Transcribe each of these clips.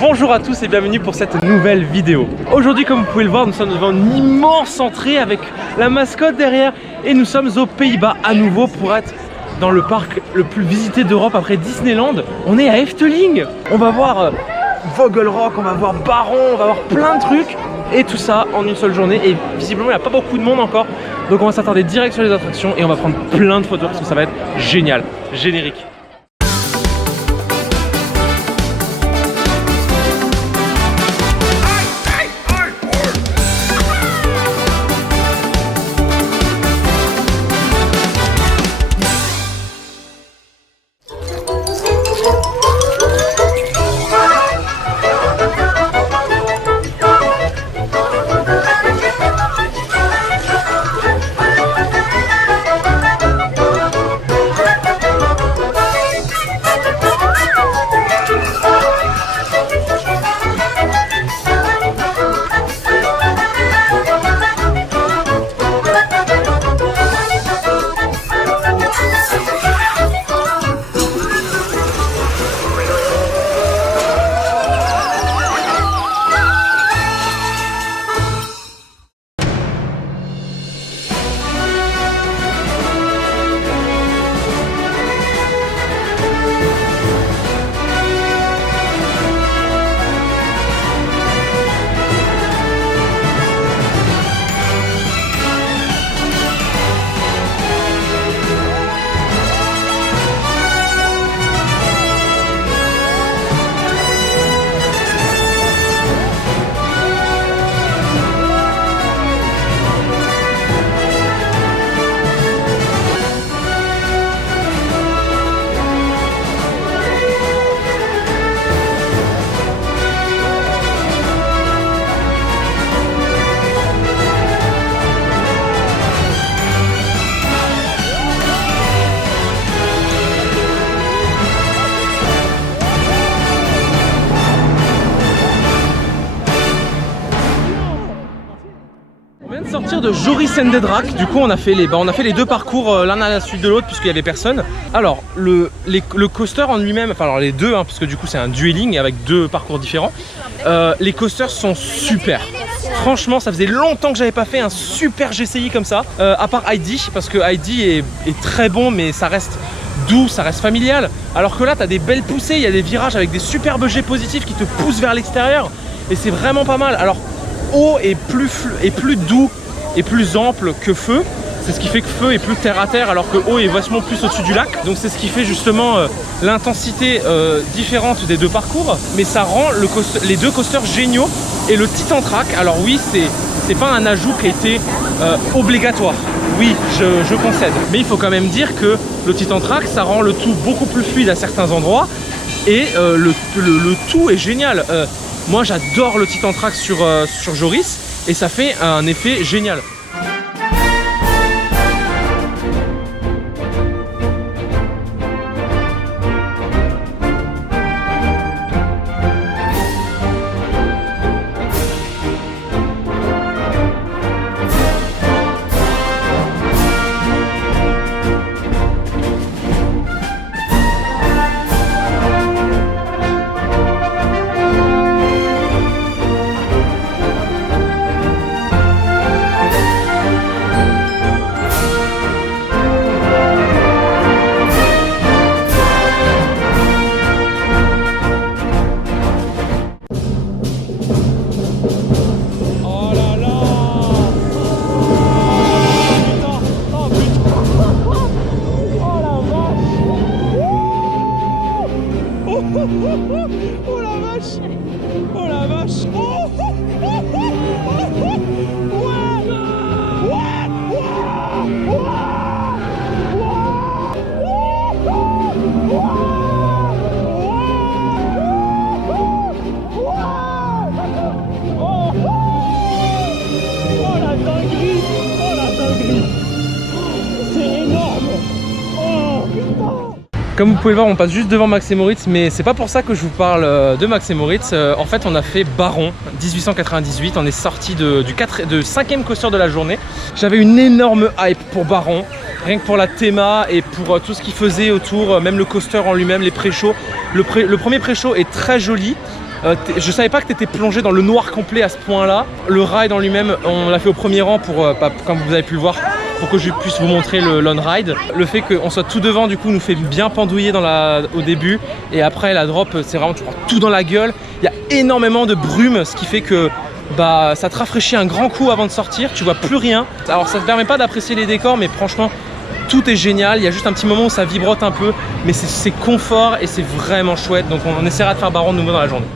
Bonjour à tous et bienvenue pour cette nouvelle vidéo. Aujourd'hui, comme vous pouvez le voir, nous sommes devant une immense entrée avec la mascotte derrière et nous sommes aux Pays-Bas à nouveau pour être dans le parc le plus visité d'Europe après Disneyland. On est à Efteling. On va voir Vogelrok, on va voir Baron, on va voir plein de trucs et tout ça en une seule journée et visiblement il n'y a pas beaucoup de monde encore. Donc on va s'attarder direct sur les attractions et on va prendre plein de photos parce que ça va être génial. Générique. Sortir de Joris and the Drac, du coup on a fait les deux parcours l'un à la suite de l'autre puisqu'il n'y avait personne. Alors le coaster en lui-même, enfin alors les deux hein, parce que du coup c'est un dueling avec deux parcours différents. Les coasters sont super. Franchement ça faisait longtemps que j'avais pas fait un super GCI comme ça, à part Heidi, parce que Heidi est très bon mais ça reste doux, ça reste familial. Alors que là tu as des belles poussées, il y a des virages avec des superbes jets positifs qui te poussent vers l'extérieur et c'est vraiment pas mal. Alors eau est plus doux et plus ample que feu, c'est ce qui fait que feu est plus terre à terre alors que eau est vachement plus au-dessus du lac, donc c'est ce qui fait justement l'intensité différente des deux parcours, mais ça rend les deux coasters géniaux. Et le Titan Track, alors oui c'est pas un ajout qui a été obligatoire, oui je concède, mais il faut quand même dire que le Titan Track ça rend le tout beaucoup plus fluide à certains endroits et le tout est génial. Moi j'adore le Titan Track sur Joris et ça fait un effet génial. Oh la vache! Oh la vache! Oh, oh, oh, oh, oh, la dinguerie! Oh la dinguerie! C'est énorme! Oh putain! Comme vous pouvez le voir, on passe juste devant Max et Moritz, mais c'est pas pour ça que je vous parle de Max et Moritz. En fait, on a fait Baron 1898, on est sorti de 5e coaster de la journée. J'avais une énorme hype pour Baron, rien que pour la théma et pour tout ce qu'il faisait autour, même le coaster en lui-même, les pré-shows. Le premier pré-show est très joli. Je savais pas que tu étais plongé dans le noir complet à ce point-là. Le ride en lui-même, on l'a fait au premier rang pour, comme vous avez pu le voir, pour que je puisse vous montrer le l'on ride. Le fait qu'on soit tout devant du coup nous fait bien pendouiller au début, et après la drop c'est vraiment tu prends tout dans la gueule. Il y a énormément de brume, ce qui fait que ça te rafraîchit un grand coup avant de sortir, tu vois plus rien. Alors ça te permet pas d'apprécier les décors, mais franchement tout est génial. Il y a juste un petit moment où ça vibrote un peu, mais c'est confort et c'est vraiment chouette. Donc on essaiera de faire Barran de nouveau dans la journée.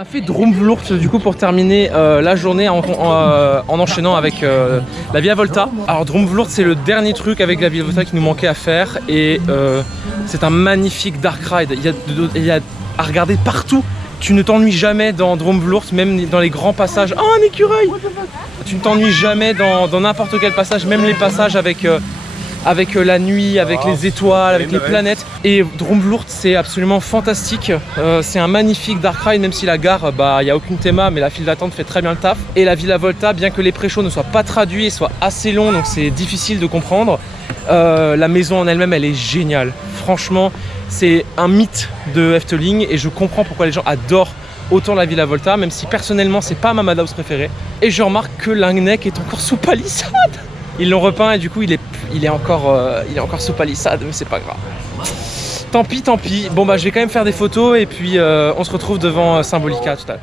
a fait Drumvlurt du coup pour terminer la journée en enchaînant avec la Via Volta. Alors Drumvlurt c'est le dernier truc avec la Via Volta qui nous manquait à faire et c'est un magnifique dark ride. Il y a à regarder partout. Tu ne t'ennuies jamais dans Drumvlurt, même dans les grands passages. Oh, un écureuil! Tu ne t'ennuies jamais dans n'importe quel passage, même les passages avec la nuit, avec les étoiles, avec les planètes. Et Drumvlurt, c'est absolument fantastique. C'est un magnifique dark ride, même si la gare, il n'y a aucune théma, mais la file d'attente fait très bien le taf. Et la Villa Volta, bien que les pré-shows ne soient pas traduits et soient assez longs, donc c'est difficile de comprendre, la maison en elle-même, elle est géniale. Franchement, c'est un mythe de Efteling et je comprends pourquoi les gens adorent autant la Villa Volta, même si personnellement, c'est pas ma Madhouse préférée. Et je remarque que Langneck est encore sous palissade. Ils l'ont repeint et du coup il est encore sous palissade, mais c'est pas grave. Tant pis, tant pis. Bon je vais quand même faire des photos et puis on se retrouve devant Symbolica tout à l'heure.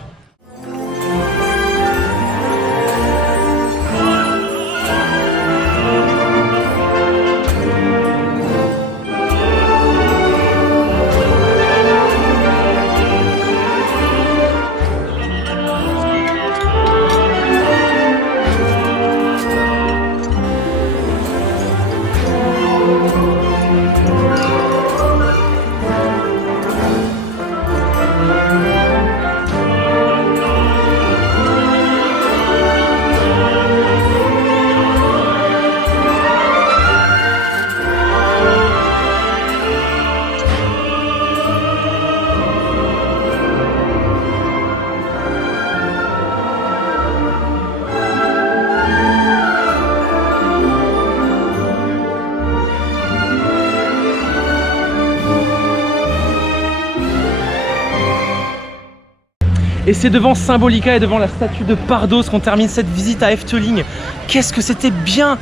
Et c'est devant Symbolica et devant la statue de Pardos qu'on termine cette visite à Efteling. Qu'est-ce que c'était bien!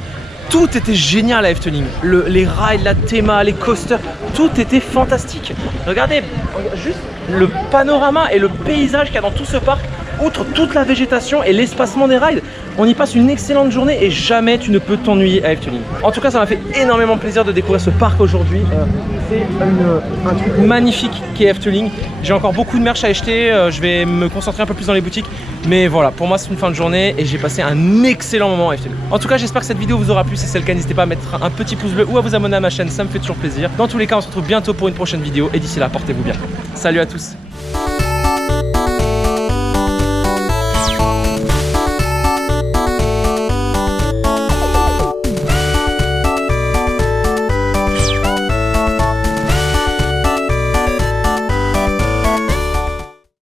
Tout était génial à Efteling. Les rides, la théma, les coasters, tout était fantastique. Regardez juste le panorama et le paysage qu'il y a dans tout ce parc. Outre toute la végétation et l'espacement des rides, on y passe une excellente journée et jamais tu ne peux t'ennuyer à Efteling. En tout cas, ça m'a fait énormément plaisir de découvrir ce parc aujourd'hui. C'est un truc magnifique qu'est Efteling. J'ai encore beaucoup de merch à acheter, je vais me concentrer un peu plus dans les boutiques. Mais voilà, pour moi c'est une fin de journée et j'ai passé un excellent moment à Efteling. En tout cas, j'espère que cette vidéo vous aura plu. Si c'est le cas, n'hésitez pas à mettre un petit pouce bleu ou à vous abonner à ma chaîne, ça me fait toujours plaisir. Dans tous les cas, on se retrouve bientôt pour une prochaine vidéo et d'ici là, portez-vous bien. Salut à tous!